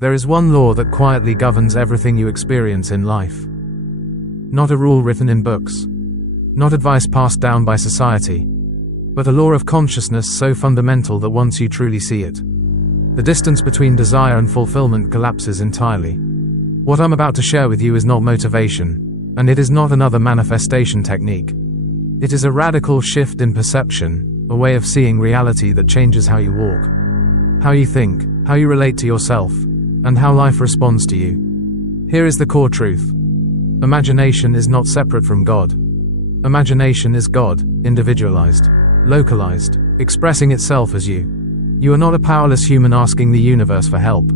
There is one law that quietly governs everything you experience in life. Not a rule written in books. Not advice passed down by society. But a law of consciousness so fundamental that once you truly see it, the distance between desire and fulfillment collapses entirely. What I'm about to share with you is not motivation, and it is not another manifestation technique. It is a radical shift in perception, a way of seeing reality that changes how you walk, how you think, how you relate to yourself, and how life responds to you. Here is the core truth. Imagination is not separate from God. Imagination is God, individualized, localized, expressing itself as you. You are not a powerless human asking the universe for help.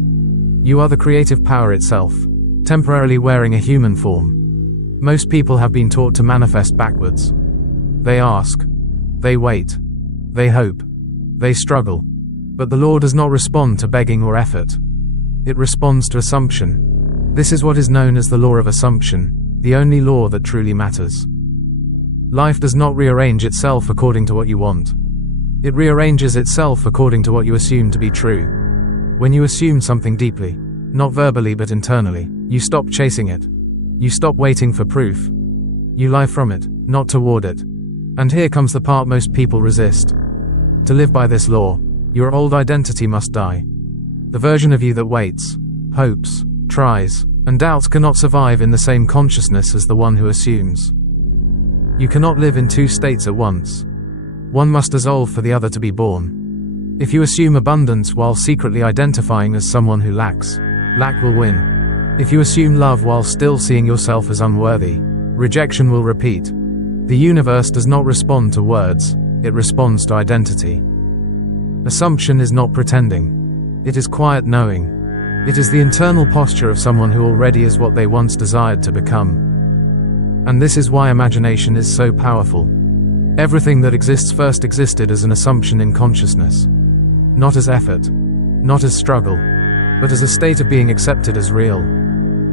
You are the creative power itself, temporarily wearing a human form. Most people have been taught to manifest backwards. They ask, they wait, they hope, they struggle. But the law does not respond to begging or effort. It responds to assumption. This is what is known as the law of assumption, the only law that truly matters. Life does not rearrange itself according to what you want. It rearranges itself according to what you assume to be true. When you assume something deeply, not verbally but internally, you stop chasing it. You stop waiting for proof. You live from it, not toward it. And here comes the part most people resist. To live by this law, your old identity must die. The version of you that waits, hopes, tries, and doubts cannot survive in the same consciousness as the one who assumes. You cannot live in two states at once. One must dissolve for the other to be born. If you assume abundance while secretly identifying as someone who lacks, lack will win. If you assume love while still seeing yourself as unworthy, rejection will repeat. The universe does not respond to words, it responds to identity. Assumption is not pretending. It is quiet knowing. It is the internal posture of someone who already is what they once desired to become. And this is why imagination is so powerful. Everything that exists first existed as an assumption in consciousness. Not as effort, not as struggle, but as a state of being accepted as real.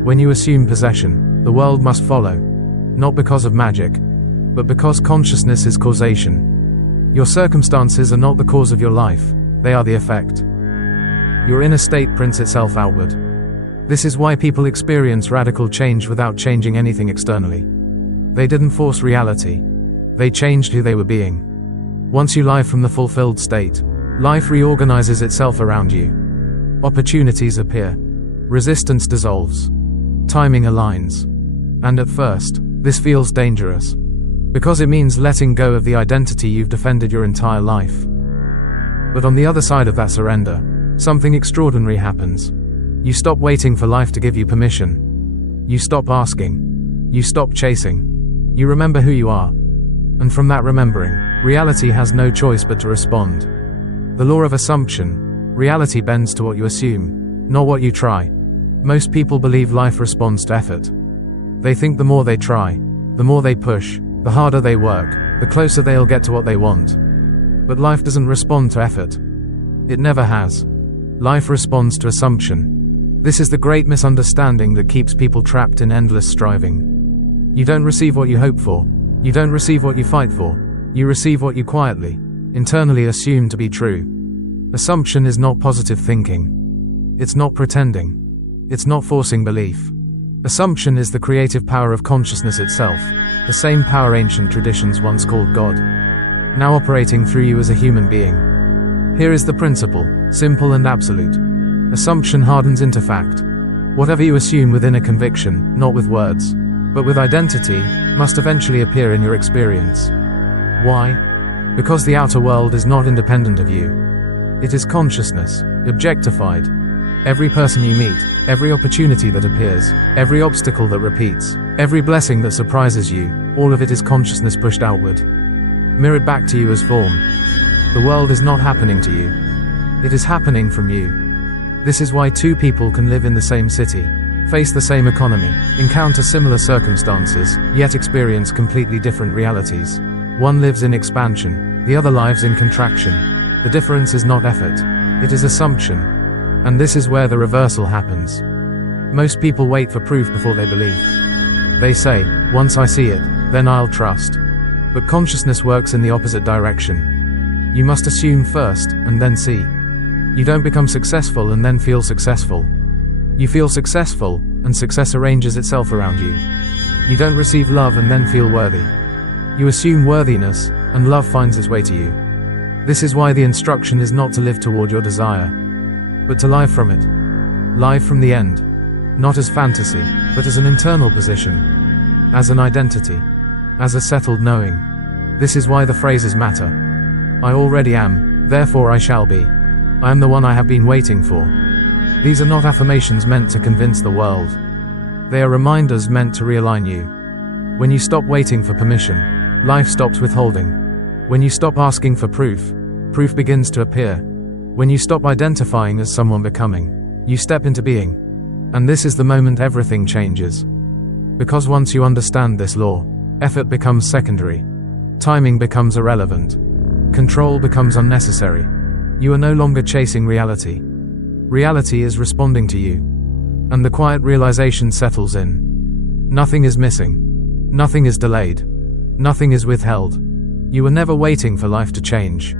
When you assume possession, the world must follow. Not because of magic, but because consciousness is causation. Your circumstances are not the cause of your life, they are the effect. Your inner state prints itself outward. This is why people experience radical change without changing anything externally. They didn't force reality. They changed who they were being. Once you live from the fulfilled state, life reorganizes itself around you. Opportunities appear. Resistance dissolves. Timing aligns. And at first, this feels dangerous. Because it means letting go of the identity you've defended your entire life. But on the other side of that surrender, something extraordinary happens. You stop waiting for life to give you permission. You stop asking. You stop chasing. You remember who you are. And from that remembering, reality has no choice but to respond. The law of assumption. Reality bends to what you assume, not what you try. Most people believe life responds to effort. They think the more they try, the more they push, the harder they work, the closer they'll get to what they want. But life doesn't respond to effort. It never has. Life responds to assumption. This is the great misunderstanding that keeps people trapped in endless striving. You don't receive what you hope for. You don't receive what you fight for. You receive what you quietly, internally assume to be true. Assumption is not positive thinking. It's not pretending. It's not forcing belief. Assumption is the creative power of consciousness itself, the same power ancient traditions once called God, now operating through you as a human being. Here is the principle, simple and absolute. Assumption hardens into fact. Whatever you assume within a conviction, not with words, but with identity, must eventually appear in your experience. Why? Because the outer world is not independent of you. It is consciousness, objectified. Every person you meet, every opportunity that appears, every obstacle that repeats, every blessing that surprises you, all of it is consciousness pushed outward, mirrored back to you as form. The world is not happening to you. It is happening from you. This is why two people can live in the same city, face the same economy, encounter similar circumstances, yet experience completely different realities. One lives in expansion, the other lives in contraction. The difference is not effort, it is assumption. And this is where the reversal happens. Most people wait for proof before they believe. They say, once I see it, then I'll trust. But consciousness works in the opposite direction. You must assume first, and then see. You don't become successful and then feel successful. You feel successful, and success arranges itself around you. You don't receive love and then feel worthy. You assume worthiness, and love finds its way to you. This is why the instruction is not to live toward your desire, but to live from it. Live from the end. Not as fantasy, but as an internal position. As an identity. As a settled knowing. This is why the phrases matter. I already am, therefore I shall be. I am the one I have been waiting for. These are not affirmations meant to convince the world. They are reminders meant to realign you. When you stop waiting for permission, life stops withholding. When you stop asking for proof, proof begins to appear. When you stop identifying as someone becoming, you step into being. And this is the moment everything changes. Because once you understand this law, effort becomes secondary. Timing becomes irrelevant. Control becomes unnecessary. You are no longer chasing reality. Reality is responding to you. And the quiet realization settles in. Nothing is missing. Nothing is delayed. Nothing is withheld. You were never waiting for life to change.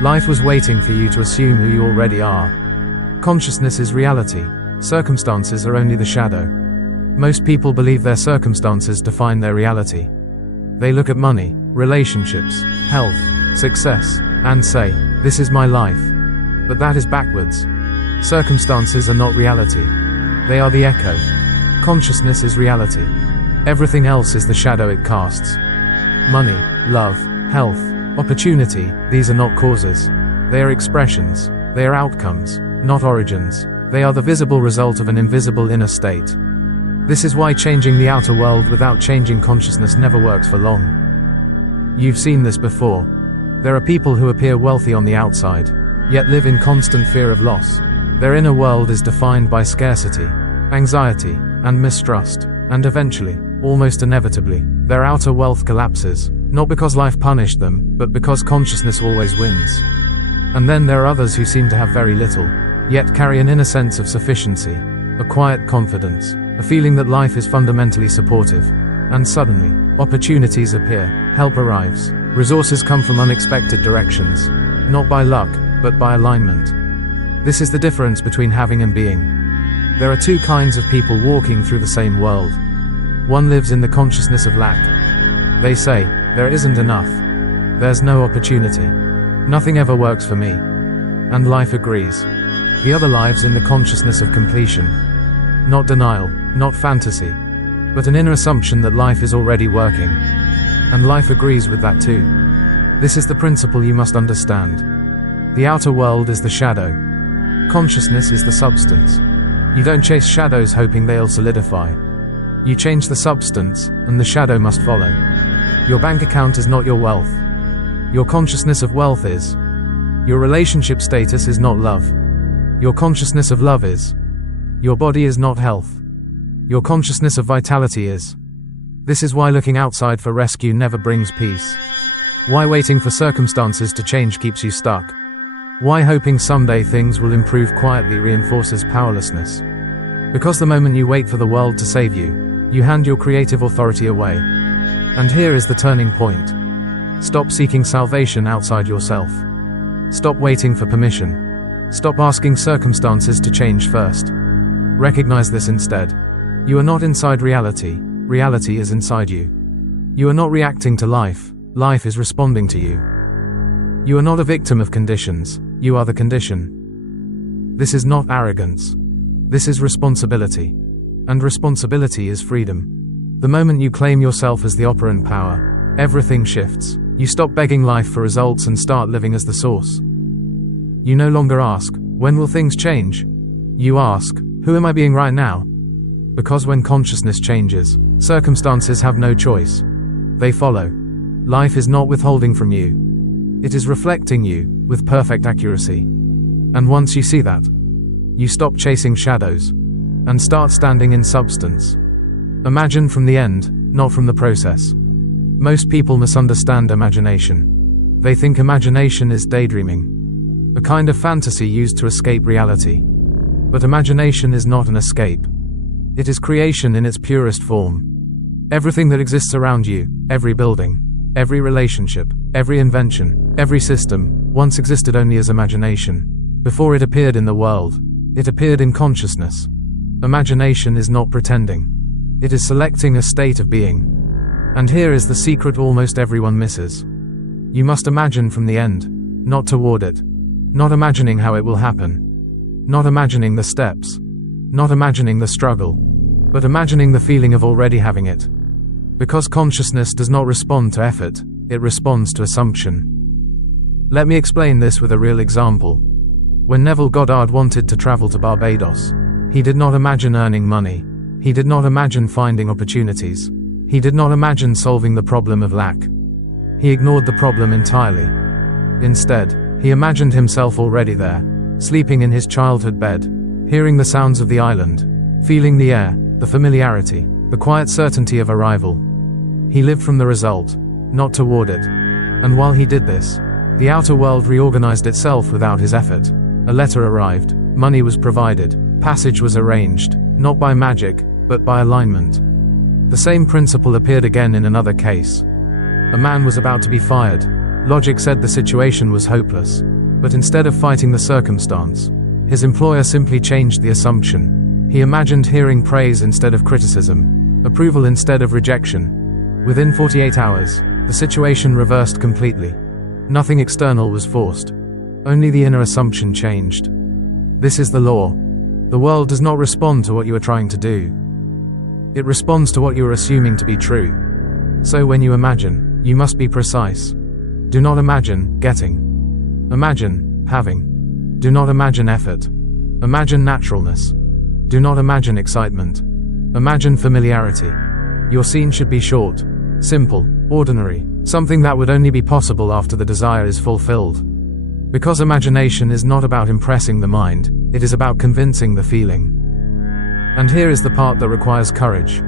Life was waiting for you to assume who you already are. Consciousness is reality. Circumstances are only the shadow. Most people believe their circumstances define their reality. They look at money, relationships, health, success, and say, "This is my life." But that is backwards. Circumstances are not reality. They are the echo. Consciousness is reality. Everything else is the shadow it casts. Money, love, health, opportunity, these are not causes. They are expressions. They are outcomes, not origins. They are the visible result of an invisible inner state. This is why changing the outer world without changing consciousness never works for long. You've seen this before. There are people who appear wealthy on the outside, yet live in constant fear of loss. Their inner world is defined by scarcity, anxiety, and mistrust, and eventually, almost inevitably, their outer wealth collapses, not because life punished them, but because consciousness always wins. And then there are others who seem to have very little, yet carry an inner sense of sufficiency, a quiet confidence, a feeling that life is fundamentally supportive. And suddenly, opportunities appear, help arrives, resources come from unexpected directions, not by luck, but by alignment. This is the difference between having and being. There are two kinds of people walking through the same world. One lives in the consciousness of lack. They say, there isn't enough. There's no opportunity. Nothing ever works for me. And life agrees. The other lives in the consciousness of completion. Not denial, not fantasy, but an inner assumption that life is already working. And life agrees with that too. This is the principle you must understand. The outer world is the shadow. Consciousness is the substance. You don't chase shadows hoping they'll solidify. You change the substance, and the shadow must follow. Your bank account is not your wealth. Your consciousness of wealth is. Your relationship status is not love. Your consciousness of love is. Your body is not health. Your consciousness of vitality is. This is why looking outside for rescue never brings peace. Why waiting for circumstances to change keeps you stuck. Why hoping someday things will improve quietly reinforces powerlessness. Because the moment you wait for the world to save you, you hand your creative authority away. And here is the turning point. Stop seeking salvation outside yourself. Stop waiting for permission. Stop asking circumstances to change first. Recognize this instead. You are not inside reality. Reality is inside you. You are not reacting to life. Life is responding to you. You are not a victim of conditions. You are the condition. This is not arrogance. This is responsibility. And responsibility is freedom. The moment you claim yourself as the operant power, everything shifts. You stop begging life for results and start living as the source. You no longer ask, when will things change? You ask, who am I being right now? Because when consciousness changes, circumstances have no choice. They follow. Life is not withholding from you. It is reflecting you, with perfect accuracy. And once you see that, you stop chasing shadows, and start standing in substance. Imagine from the end, not from the process. Most people misunderstand imagination. They think imagination is daydreaming, a kind of fantasy used to escape reality. But imagination is not an escape. It is creation in its purest form. Everything that exists around you, every building, every relationship, every invention, every system, once existed only as imagination. Before it appeared in the world, it appeared in consciousness. Imagination is not pretending. It is selecting a state of being. And here is the secret almost everyone misses. You must imagine from the end, not toward it. Not imagining how it will happen. Not imagining the steps. Not imagining the struggle. But imagining the feeling of already having it. Because consciousness does not respond to effort, it responds to assumption. Let me explain this with a real example. When Neville Goddard wanted to travel to Barbados, he did not imagine earning money. He did not imagine finding opportunities. He did not imagine solving the problem of lack. He ignored the problem entirely. Instead, he imagined himself already there, sleeping in his childhood bed, hearing the sounds of the island, feeling the air, the familiarity, the quiet certainty of arrival. He lived from the result, not toward it. And while he did this, the outer world reorganized itself without his effort. A letter arrived, money was provided, passage was arranged, not by magic, but by alignment. The same principle appeared again in another case. A man was about to be fired. Logic said the situation was hopeless. But instead of fighting the circumstance, his employer simply changed the assumption. He imagined hearing praise instead of criticism, approval instead of rejection. Within 48 hours, the situation reversed completely. Nothing external was forced. Only the inner assumption changed. This is the law. The world does not respond to what you are trying to do. It responds to what you are assuming to be true. So when you imagine, you must be precise. Do not imagine getting. Imagine having. Do not imagine effort. Imagine naturalness. Do not imagine excitement. Imagine familiarity. Your scene should be short, simple, ordinary, something that would only be possible after the desire is fulfilled. Because imagination is not about impressing the mind, it is about convincing the feeling. And here is the part that requires courage.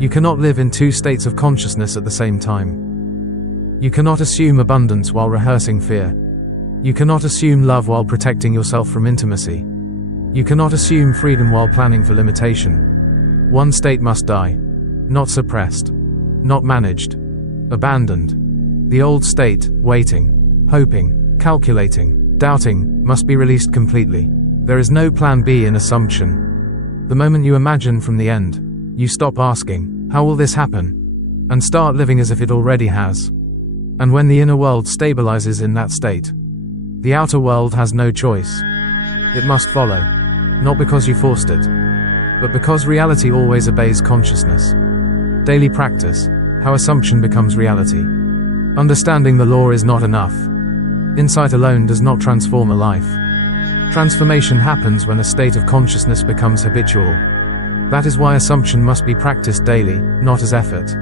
You cannot live in two states of consciousness at the same time. You cannot assume abundance while rehearsing fear. You cannot assume love while protecting yourself from intimacy. You cannot assume freedom while planning for limitation. One state must die. Not suppressed. Not managed. Abandoned. The old state, waiting, hoping, calculating, doubting, must be released completely. There is no plan B in assumption. The moment you imagine from the end, you stop asking, how will this happen? And start living as if it already has. And when the inner world stabilizes in that state, the outer world has no choice. It must follow. Not because you forced it, but because reality always obeys consciousness. Daily practice, how assumption becomes reality. Understanding the law is not enough. Insight alone does not transform a life. Transformation happens when a state of consciousness becomes habitual. That is why assumption must be practiced daily, not as effort,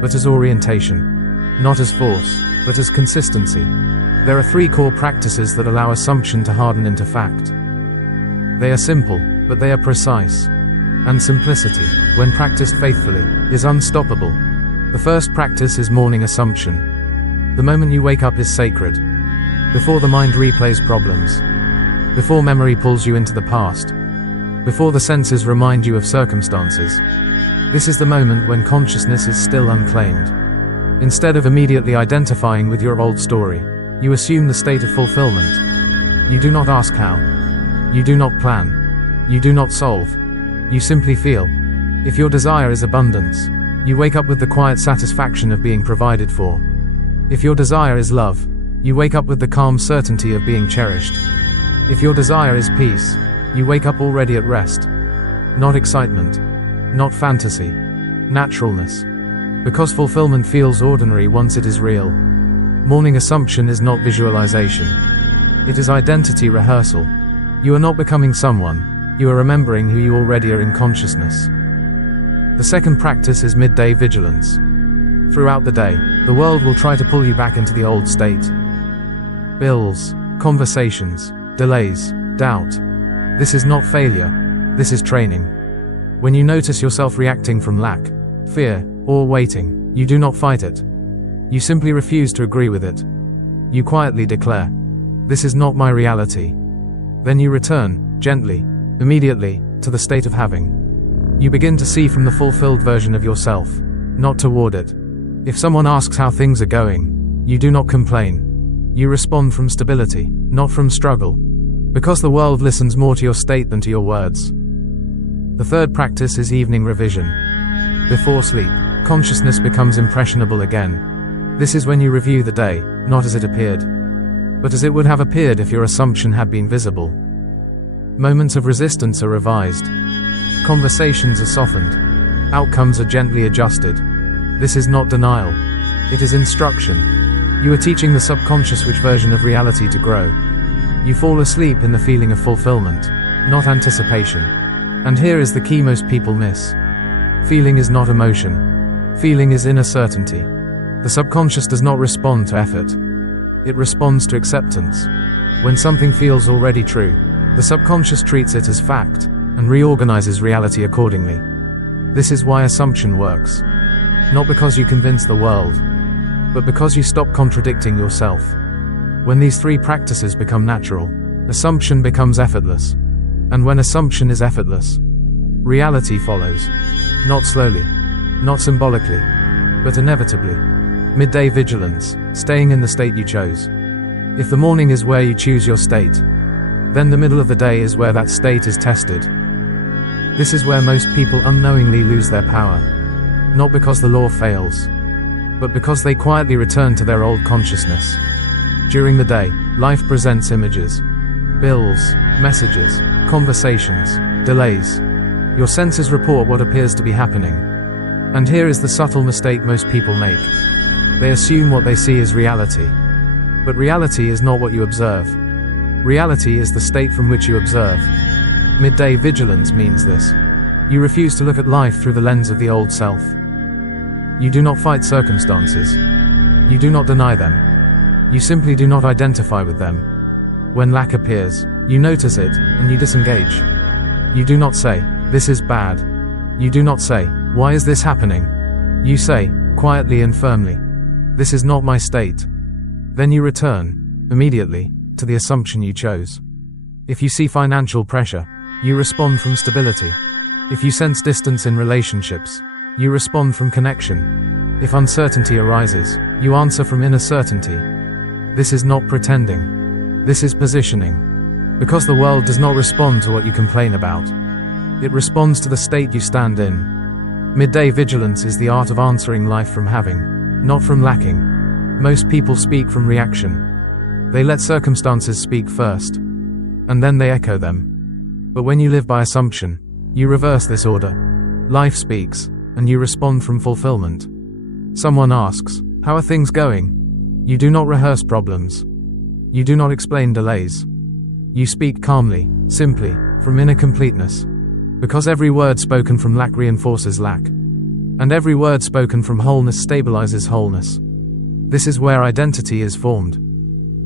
but as orientation. Not as force, but as consistency. There are 3 core practices that allow assumption to harden into fact. They are simple, but they are precise. And simplicity, when practiced faithfully, is unstoppable. The first practice is morning assumption. The moment you wake up is sacred. Before the mind replays problems. Before memory pulls you into the past. Before the senses remind you of circumstances. This is the moment when consciousness is still unclaimed. Instead of immediately identifying with your old story, you assume the state of fulfillment. You do not ask how. You do not plan. You do not solve. You simply feel. If your desire is abundance, you wake up with the quiet satisfaction of being provided for. If your desire is love, you wake up with the calm certainty of being cherished. If your desire is peace, you wake up already at rest. Not excitement. Not fantasy. Naturalness. Because fulfillment feels ordinary once it is real. Morning assumption is not visualization. It is identity rehearsal. You are not becoming someone, you are remembering who you already are in consciousness. The second practice is midday vigilance. Throughout the day, the world will try to pull you back into the old state. Bills, conversations, delays, doubt. This is not failure, this is training. When you notice yourself reacting from lack, fear, or waiting, you do not fight it. You simply refuse to agree with it. You quietly declare, "This is not my reality." Then you return, gently, immediately, to the state of having. You begin to see from the fulfilled version of yourself, not toward it. If someone asks how things are going, you do not complain. You respond from stability, not from struggle. Because the world listens more to your state than to your words. The third practice is evening revision. Before sleep, consciousness becomes impressionable again. This is when you review the day, not as it appeared, but as it would have appeared if your assumption had been visible. Moments of resistance are revised. Conversations are softened. Outcomes are gently adjusted. This is not denial. It is instruction. You are teaching the subconscious which version of reality to grow. You fall asleep in the feeling of fulfillment, not anticipation. And here is the key most people miss. Feeling is not emotion. Feeling is inner certainty. The subconscious does not respond to effort. It responds to acceptance. When something feels already true, the subconscious treats it as fact, and reorganizes reality accordingly. This is why assumption works. Not because you convince the world, but because you stop contradicting yourself. When these three practices become natural, assumption becomes effortless. And when assumption is effortless, reality follows. Not slowly, not symbolically, but inevitably. Midday vigilance, staying in the state you chose. If the morning is where you choose your state, then the middle of the day is where that state is tested. This is where most people unknowingly lose their power. Not because the law fails, but because they quietly return to their old consciousness. During the day, life presents images, bills, messages, conversations, delays. Your senses report what appears to be happening. And here is the subtle mistake most people make. They assume what they see is reality. But reality is not what you observe. Reality is the state from which you observe. Midday vigilance means this. You refuse to look at life through the lens of the old self. You do not fight circumstances. You do not deny them. You simply do not identify with them. When lack appears, you notice it, and you disengage. You do not say, "This is bad." You do not say, "Why is this happening?" You say, quietly and firmly, "This is not my state." Then you return, immediately, to the assumption you chose. If you see financial pressure, you respond from stability. If you sense distance in relationships, you respond from connection. If uncertainty arises, you answer from inner certainty. This is not pretending. This is positioning. Because the world does not respond to what you complain about. It responds to the state you stand in. Midday vigilance is the art of answering life from having, not from lacking. Most people speak from reaction. They let circumstances speak first, and then they echo them. But when you live by assumption, you reverse this order. Life speaks, and you respond from fulfillment. Someone asks, "How are things going?" You do not rehearse problems. You do not explain delays. You speak calmly, simply, from inner completeness. Because every word spoken from lack reinforces lack. And every word spoken from wholeness stabilizes wholeness. This is where identity is formed.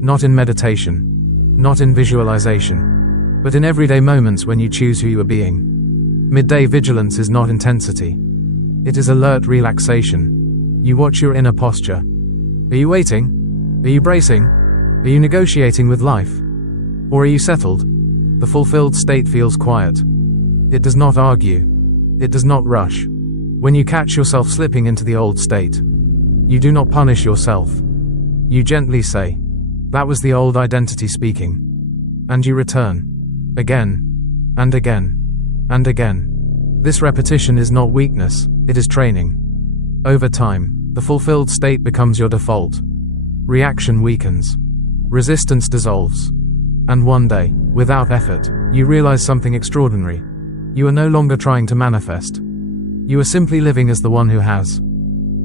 Not in meditation. Not in visualization. But in everyday moments when you choose who you are being. Midday vigilance is not intensity. It is alert relaxation. You watch your inner posture. Are you waiting? Are you bracing? Are you negotiating with life? Or are you settled? The fulfilled state feels quiet. It does not argue. It does not rush. When you catch yourself slipping into the old state, you do not punish yourself. You gently say, "That was the old identity speaking." And you return. Again. And again. And again. This repetition is not weakness, it is training. Over time, the fulfilled state becomes your default. Reaction weakens. Resistance dissolves. And one day, without effort, you realize something extraordinary. You are no longer trying to manifest. You are simply living as the one who has.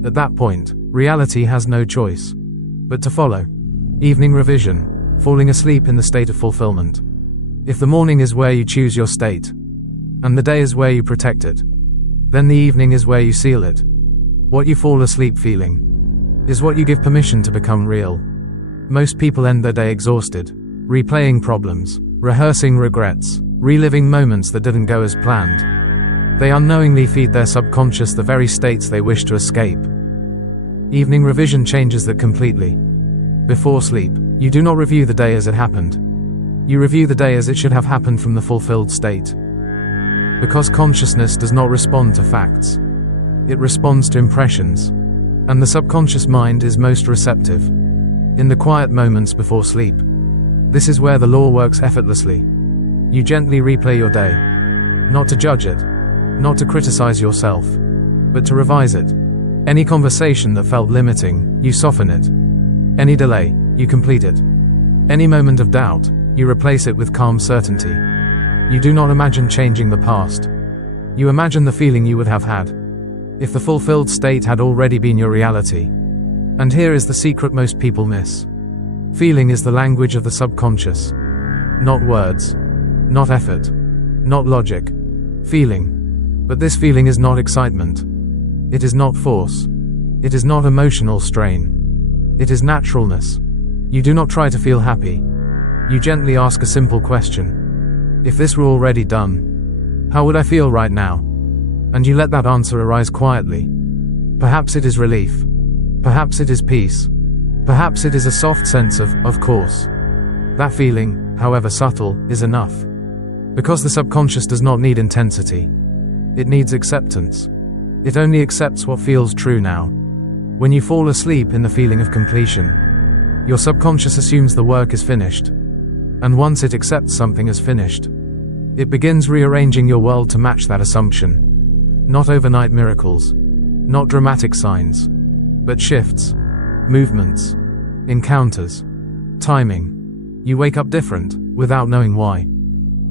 At that point, reality has no choice but to follow. Evening revision, falling asleep in the state of fulfillment. If the morning is where you choose your state, and the day is where you protect it, then the evening is where you seal it. What you fall asleep feeling is what you give permission to become real. Most people end their day exhausted, replaying problems, rehearsing regrets, reliving moments that didn't go as planned. They unknowingly feed their subconscious the very states they wish to escape. Evening revision changes that completely. Before sleep, you do not review the day as it happened. You review the day as it should have happened from the fulfilled state. Because consciousness does not respond to facts. It responds to impressions. And the subconscious mind is most receptive. In the quiet moments before sleep. This is where the law works effortlessly. You gently replay your day. Not to judge it, not to criticize yourself, but to revise it. Any conversation that felt limiting, you soften it. Any delay, you complete it. Any moment of doubt, you replace it with calm certainty. You do not imagine changing the past. You imagine the feeling you would have had if the fulfilled state had already been your reality. And here is the secret most people miss. Feeling is the language of the subconscious. Not words, not effort, not logic. Feeling. But this feeling is not excitement. It is not force. It is not emotional strain. It is naturalness. You do not try to feel happy. You gently ask a simple question. If this were already done, how would I feel right now? And you let that answer arise quietly. Perhaps it is relief. Perhaps it is peace. Perhaps it is a soft sense of course. That feeling, however subtle, is enough. Because the subconscious does not need intensity. It needs acceptance. It only accepts what feels true now. When you fall asleep in the feeling of completion, your subconscious assumes the work is finished. And once it accepts something as finished, it begins rearranging your world to match that assumption. Not overnight miracles, not dramatic signs, but shifts, movements, encounters, timing. You wake up different, without knowing why.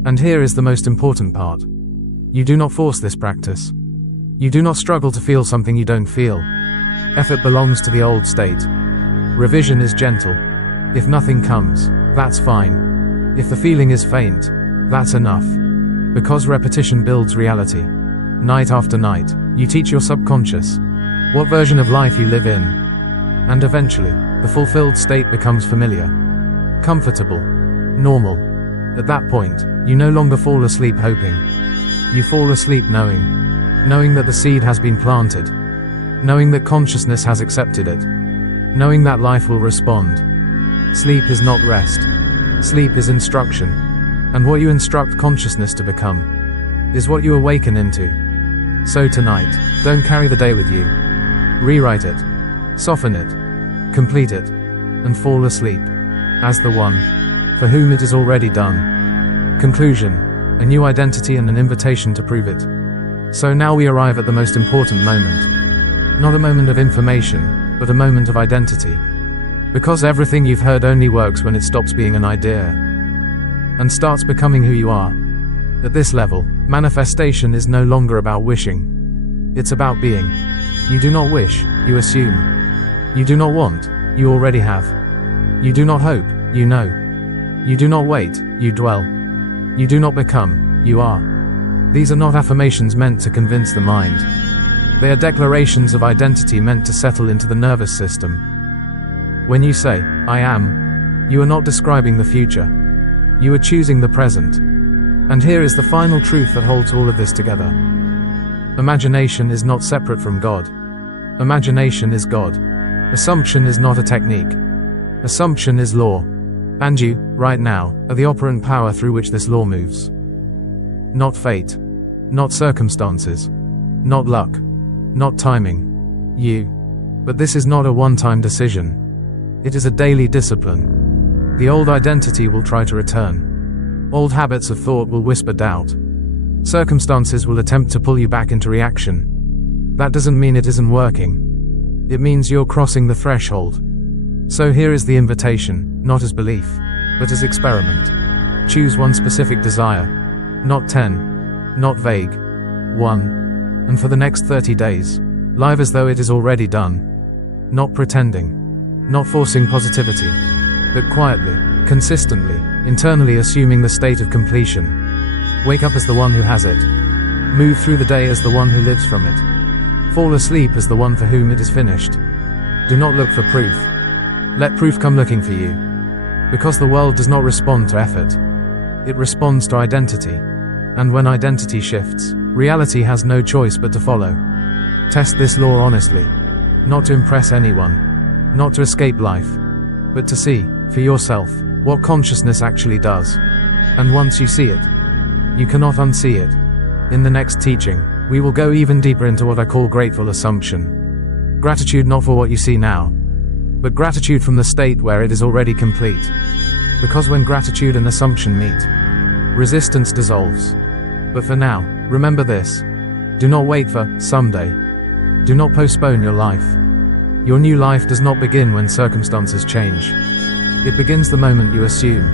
And here is the most important part. You do not force this practice. You do not struggle to feel something you don't feel. Effort belongs to the old state. Revision is gentle. If nothing comes, that's fine. If the feeling is faint, that's enough. Because repetition builds reality. Night after night, you teach your subconscious what version of life you live in. And eventually, the fulfilled state becomes familiar, comfortable, normal. At that point, you no longer fall asleep hoping. You fall asleep knowing that the seed has been planted, knowing that consciousness has accepted it, knowing that life will respond. Sleep is not rest. Sleep is instruction. And what you instruct consciousness to become is what you awaken into. So tonight, don't carry the day with you. Rewrite it, soften it, complete it, and fall asleep as the one for whom it is already done. Conclusion: a new identity and an invitation to prove it. So now we arrive at the most important moment. Not a moment of information, but a moment of identity. Because everything you've heard only works when it stops being an idea and starts becoming who you are. At this level, manifestation is no longer about wishing. It's about being. You do not wish, you assume. You do not want, you already have. You do not hope, you know. You do not wait, you dwell. You do not become, you are. These are not affirmations meant to convince the mind. They are declarations of identity meant to settle into the nervous system. When you say, I am, you are not describing the future. You are choosing the present. And here is the final truth that holds all of this together. Imagination is not separate from God. Imagination is God. Assumption is not a technique. Assumption is law. And you, right now, are the operant power through which this law moves. Not fate. Not circumstances. Not luck. Not timing. You. But this is not a one-time decision. It is a daily discipline. The old identity will try to return. Old habits of thought will whisper doubt. Circumstances will attempt to pull you back into reaction. That doesn't mean it isn't working. It means you're crossing the threshold. So here is the invitation, not as belief, but as experiment. Choose one specific desire. Not 10. Not vague. 1. And for the next 30 days, live as though it is already done. Not pretending. Not forcing positivity. But quietly, consistently, internally assuming the state of completion. Wake up as the one who has it. Move through the day as the one who lives from it. Fall asleep as the one for whom it is finished. Do not look for proof. Let proof come looking for you. Because the world does not respond to effort. It responds to identity. And when identity shifts, reality has no choice but to follow. Test this law honestly. Not to impress anyone. Not to escape life. But to see, for yourself, what consciousness actually does. And once you see it, you cannot unsee it. In the next teaching, we will go even deeper into what I call grateful assumption. Gratitude not for what you see now, but gratitude from the state where it is already complete. Because when gratitude and assumption meet, resistance dissolves. But for now, remember this. Do not wait for someday. Do not postpone your life. Your new life does not begin when circumstances change. It begins the moment you assume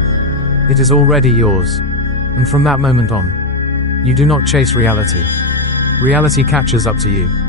it is already yours. And from that moment on, you do not chase reality. Reality catches up to you.